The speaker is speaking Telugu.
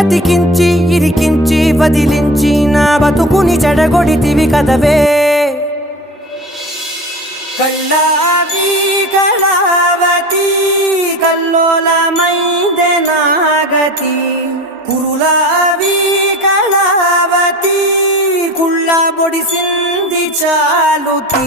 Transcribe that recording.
అతికించి ఇరికించి వదిలించి నా బతుకుని చెడగొడితివి కదవే కళ్ళావి కళావతి కల్లోలమైందే నాగతి కురులావి కళావతి కుళ్ళ బొడిసింది చాలుతి